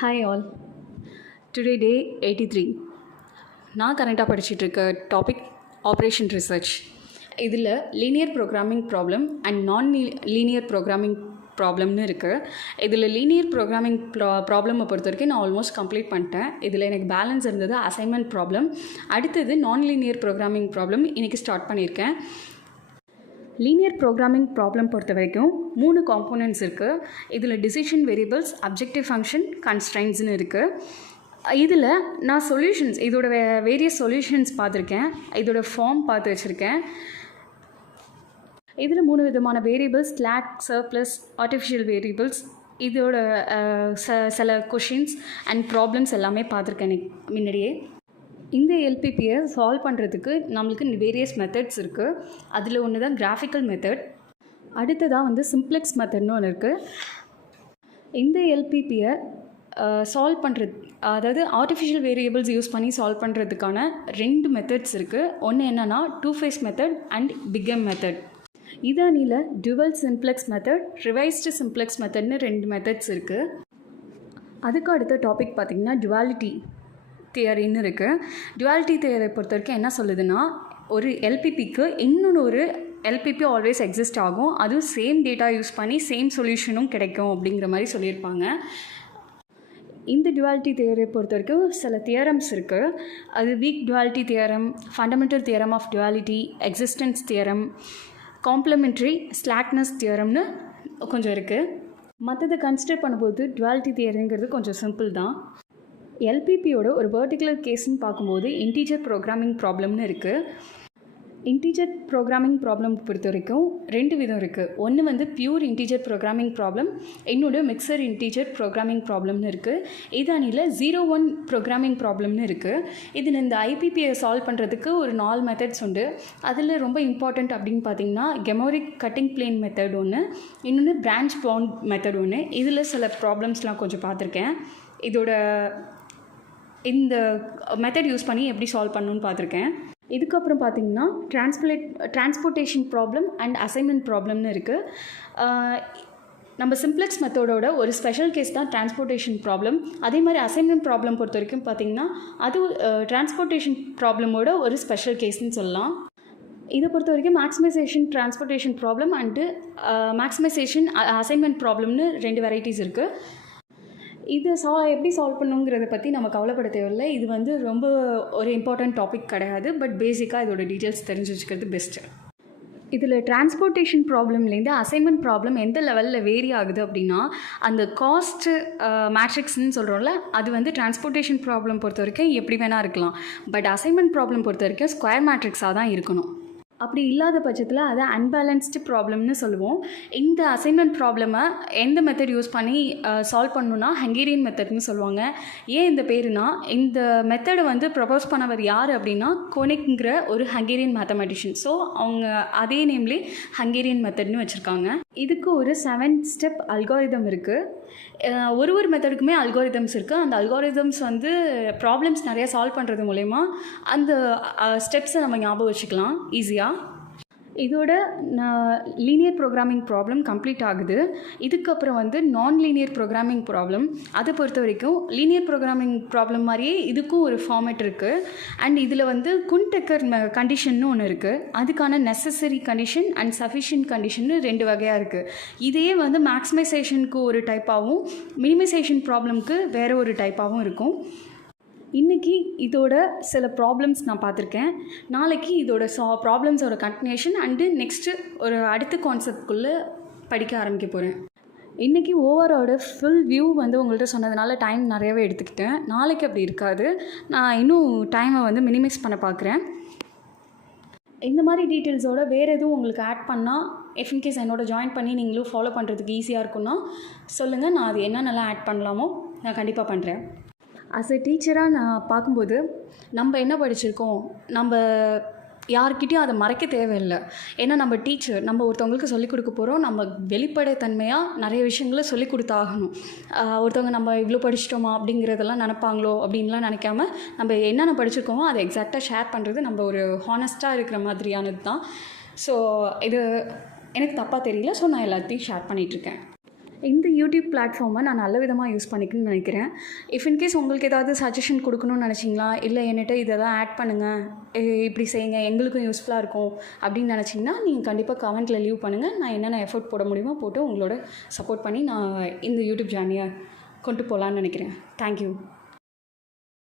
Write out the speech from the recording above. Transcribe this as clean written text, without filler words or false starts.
Hi all. Today day 83. நான் கரண்ட்டாக படிச்சுட்ருக்க டாபிக் ஆப்ரேஷன் ரிசர்ச். இதில் linear programming problem and linear programming ப்ராப்ளம்னு இருக்குது. இதில் லீனியர் ப்ரோக்ராமிங் ப்ராப்ளமை பொறுத்த வரைக்கும் நான் ஆல்மோஸ்ட் கம்ப்ளீட் பண்ணிட்டேன். இதில் எனக்கு பேலன்ஸ் இருந்தது அசைன்மெண்ட் ப்ராப்ளம். அடுத்தது லீனியர் ப்ரோக்ராமிங் ப்ராப்ளம் இன்றைக்கி ஸ்டார்ட் பண்ணியிருக்கேன். லீனியர் ப்ரோக்ராமிங் ப்ராப்ளம் பொறுத்த வரைக்கும் 3 காம்போனன்ட்ஸ் இருக்குது. இதில் டிசிஷன் வேரியபிள்ஸ், அப்ஜெக்டிவ் ஃபங்க்ஷன், கன்ஸ்ட்ரைன்ட்ஸ்னு இருக்குது. இதில் நான் சொல்யூஷன்ஸ், இதோட வேரியஸ் சொல்யூஷன்ஸ் பார்த்துருக்கேன். இதோட ஃபார்ம் பார்த்து வச்சுருக்கேன். இதில் 3 விதமான variables, slack, surplus, artificial variables, இதோட சில கொஷின்ஸ் அண்ட் ப்ராப்ளம்ஸ் எல்லாமே பார்த்துருக்கேன் முன்னாடியே. இந்த எல்பிபியை சால்வ் பண்ணுறதுக்கு நம்மளுக்கு வேரியஸ் மெத்தட்ஸ் இருக்குது. அதில் ஒன்று தான் கிராஃபிக்கல் மெத்தட். அடுத்ததாக சிம்ப்ளெக்ஸ் மெத்தட்னு ஒன்று இருக்குது. இந்த எல்பிபியை சால்வ் பண்ணுறது, அதாவது ஆர்டிஃபிஷியல் வேரியபிள்ஸ் யூஸ் பண்ணி சால்வ் பண்ணுறதுக்கான 2 மெத்தட்ஸ் இருக்குது. ஒன்று என்னென்னா 2 phase method and big M method. இதானியில் dual simplex method, revised simplex மெத்தட்னு 2 மெத்தட்ஸ் இருக்குது. அதுக்கு அடுத்த டாபிக் பார்த்திங்கன்னா டுவாலிட்டி தியரின்னு இருக்குது. டுவாலிட்டி தியரை பொறுத்த வரைக்கும் என்ன சொல்லுதுன்னா, ஒரு எல்பிபிக்கு இன்னொன்று ஒரு எல்பிபி ஆல்வேஸ் எக்ஸிஸ்ட் ஆகும், அதுவும் சேம் டேட்டா யூஸ் பண்ணி சேம் சொல்யூஷனும் கிடைக்கும் அப்படிங்கிற மாதிரி சொல்லியிருப்பாங்க. இந்த டுவாலிட்டி தியரை பொறுத்த வரைக்கும் சில தியரம்ஸ் இருக்குது. அது weak duality theorem, fundamental theorem of duality, existence theorem, complementary slackness தியரம்னு கொஞ்சம் இருக்குது. மற்றதை கன்சிடர் பண்ணும்போது டுவாலிட்டி தியரிங்கிறது கொஞ்சம் சிம்பிள் தான். எல்பிபியோட ஒரு பர்டிகுலர் கேஸ்ன்னு பார்க்கும்போது இன்டீஜர் ப்ரோக்ராமிங் ப்ராப்ளம்னு இருக்குது. இன்டீஜர் ப்ரோக்ராமிங் ப்ராப்ளம் பொறுத்த வரைக்கும் 2 விதம் இருக்குது. ஒன்று பியூர் இன்டீஜர் ப்ரோக்ராமிங் ப்ராப்ளம், இன்னொன்று மிக்சர் இன்டீஜர் ப்ரோக்ராமிங் ப்ராப்ளம்னு இருக்குது. இதானில் 0-1 ப்ரோக்ராமிங் ப்ராப்ளம்னு இருக்குது. இதில் இந்த ஐபிபியை சால்வ் பண்ணுறதுக்கு ஒரு 4 மெத்தட்ஸ் உண்டு. அதில் ரொம்ப இம்பார்ட்டண்ட் அப்படின்னு பார்த்தீங்கன்னா கெமோரிக் கட்டிங் பிளேன் மெத்தட் ஒன்று, இன்னொன்று பிரான்ச் பவுண்ட் மெத்தட் ஒன்று. இதில் சில ப்ராப்ளம்ஸ்லாம் கொஞ்சம் பார்த்துருக்கேன். இந்த மெத்தட் யூஸ் பண்ணி எப்படி சால்வ் பண்ணணுன்னு பார்த்துருக்கேன். இதுக்கப்புறம் பார்த்திங்கன்னா டிரான்ஸ்போர்ட்டேஷன் ப்ராப்ளம் அண்ட் அசைன்மெண்ட் ப்ராப்ளம்னு இருக்குது. நம்ம சிம்ப்ளெக்ஸ் மெத்தடோட ஒரு ஸ்பெஷல் கேஸ் தான் டிரான்ஸ்போர்ட்டேஷன் ப்ராப்ளம். அதே மாதிரி அசைன்மெண்ட் ப்ராப்ளம் பொறுத்த வரைக்கும் பார்த்திங்கன்னா அது டிரான்ஸ்போர்ட்டேஷன் ப்ராப்ளமோட ஒரு ஸ்பெஷல் கேஸ்ன்னு சொல்லலாம். இதை பொறுத்த வரைக்கும் maximisation transportation problem and maximisation assignment ப்ராப்ளம்னு 2 வெரைட்டிஸ் இருக்குது. இது எப்படி சால்வ் பண்ணுங்கிறத பற்றி நம்ம கவலைப்பட தேவையில்லை. இது ரொம்ப ஒரு இம்பார்ட்டண்ட் டாபிக் கிடையாது. பட் பேசிக்காக இதோட டீட்டெயில்ஸ் தெரிஞ்சு வச்சுக்கிறது பெஸ்ட்டு. இதில் டிரான்ஸ்போர்ட்டேஷன் ப்ராப்ளம்லேருந்து அசைன்மெண்ட் ப்ராப்ளம் எந்த லெவலில் வேரி ஆகுது அப்படின்னா, அந்த காஸ்ட் மேட்ரிக்ஸ்ன்னு சொல்கிறோம்ல, அது டிரான்ஸ்போர்ட்டேஷன் ப்ராப்ளம் பொறுத்த வரைக்கும் எப்படி வேணால் இருக்கலாம். பட் அசைன்மெண்ட் ப்ராப்ளம் பொறுத்த வரைக்கும் ஸ்கொயர் மேட்ரிக்ஸாக தான் இருக்கணும். அப்படி இல்லாத பட்சத்தில் அதை அன்பேலன்ஸ்டு ப்ராப்ளம்னு சொல்லுவோம். இந்த அசைன்மெண்ட் ப்ராப்ளமை எந்த மெத்தட் யூஸ் பண்ணி சால்வ் பண்ணணுன்னா ஹங்கேரியன் மெத்தட்னு சொல்லுவாங்க. ஏன் இந்த பேருனா, இந்த மெத்தடை ப்ரப்போஸ் பண்ணவர் யார் அப்படின்னா கோனிக்ங்கிற ஒரு ஹங்கேரியன் மேத்தமெட்டிஷியன். ஸோ அவங்க அதே நேம்லேயே ஹங்கேரியன் மெத்தட்னு வச்சுருக்காங்க. இதுக்கு ஒரு 7 ஸ்டெப் அல்காரிதம் இருக்குது. ஒரு மெத்தடுக்குமே அல்காரிதம்ஸ் இருக்குது. அந்த அல்காரிதம்ஸ் ப்ராப்ளம்ஸ் நிறையா சால்வ் பண்ணுறது மூலயமா அந்த ஸ்டெப்ஸை நம்ம ஞாபகம் வச்சுக்கலாம் ஈஸியாக. இதோட லீனியர் ப்ரோக்ராமிங் ப்ராப்ளம் கம்ப்ளீட் ஆகுது. இதுக்கப்புறம் நான் லீனியர் ப்ரோக்ராமிங் ப்ராப்ளம். அதை பொறுத்த வரைக்கும் லீனியர் ப்ரோக்ராமிங் ப்ராப்ளம் மாதிரியே இதுக்கும் ஒரு ஃபார்மேட் இருக்குது. அண்ட் இதில் குன்டெக்கர் கண்டிஷன்னு ஒன்று இருக்குது. அதுக்கான நெசசரி கண்டிஷன் அண்ட் சஃபிஷியன்ட் கண்டிஷன்னு 2 வகையாக இருக்குது. இதையே மேக்ஸிமைசேஷனுக்கு ஒரு டைப்பாகவும் மினிமைசேஷன் ப்ராப்ளம்க்கு வேறு ஒரு டைப்பாகவும் இருக்கும். இன்றைக்கி இதோட சில ப்ராப்ளம்ஸ் நான் பார்த்துருக்கேன். நாளைக்கு இதோட ப்ராப்ளம்ஸோட கண்டினியூஷன் அண்டு நெக்ஸ்ட்டு ஒரு அடுத்த கான்செப்ட்குள்ளே படிக்க ஆரம்பிக்க போகிறேன். இன்றைக்கி ஓவரோட ஃபுல் வியூ உங்கள்கிட்ட சொன்னதுனால டைம் நிறையவே எடுத்துக்கிட்டேன். நாளைக்கு அப்படி இருக்காது. நான் இன்னும் டைமை மினிமைஸ் பண்ண பார்க்குறேன். இந்த மாதிரி டீட்டெயில்ஸோட வேறு எதுவும் உங்களுக்கு ஆட் பண்ணால், இன்கேஸ் என்னோட ஜாயின் பண்ணி நீங்களும் ஃபாலோ பண்ணுறதுக்கு ஈஸியாக இருக்குன்னா சொல்லுங்கள். நான் அது என்னென்னலாம் ஆட் பண்ணலாமோ நான் கண்டிப்பாக பண்ணுறேன். ஆஸ் எ டீச்சராக நான் பார்க்கும்போது நம்ம என்ன படிச்சிருக்கோம், நம்ம யார்கிட்டையும் அதை மறைக்க தேவையில்லை. ஏன்னா நம்ம டீச்சர், நம்ம ஒருத்தவங்களுக்கு சொல்லிக் கொடுக்க போகிறோம். நம்ம வெளிப்படைத்தன்மையாக நிறைய விஷயங்களை சொல்லிக் கொடுத்தாகணும். ஒருத்தவங்க நம்ம இவ்வளோ படிச்சிட்டோமா அப்படிங்கிறதெல்லாம் நினைப்பாங்களோ அப்படின்லாம் நினைக்காம நம்ம என்னென்ன படிச்சிருக்கோமோ அதை எக்ஸாக்டாக ஷேர் பண்ணுறது நம்ம ஒரு ஹானஸ்ட்டாக இருக்கிற மாதிரியானது தான். ஸோ இது எனக்கு தப்பாக தெரியல. ஸோ நான் எல்லாத்தையும் ஷேர் பண்ணிகிட்ருக்கேன். இந்த யூடியூப் பிளாட்ஃபார்மை நான் நல்ல விதமாக யூஸ் பண்ணிக்கணும்னு நினைக்கிறேன். இஃப் இன்கேஸ் உங்களுக்கு ஏதாவது சஜஷன் கொடுக்கணும்னு நினச்சிங்களா, இல்லை என்கிட்ட இதெல்லாம் ஆட் பண்ணுங்கள், இப்படி செய்யுங்க எங்களுக்கும் யூஸ்ஃபுல்லாக இருக்கும் அப்படின்னு நினச்சிங்கன்னா நீங்கள் கண்டிப்பாக கமெண்ட்டில் லீவ் பண்ணுங்கள். நான் என்னென்ன எஃபோர்ட் போட முடியுமோ போட்டு உங்களோட சப்போர்ட் பண்ணி நான் இந்த யூடியூப் ஜேர்னியை கொண்டு போகலான்னு நினைக்கிறேன். தேங்க்யூ.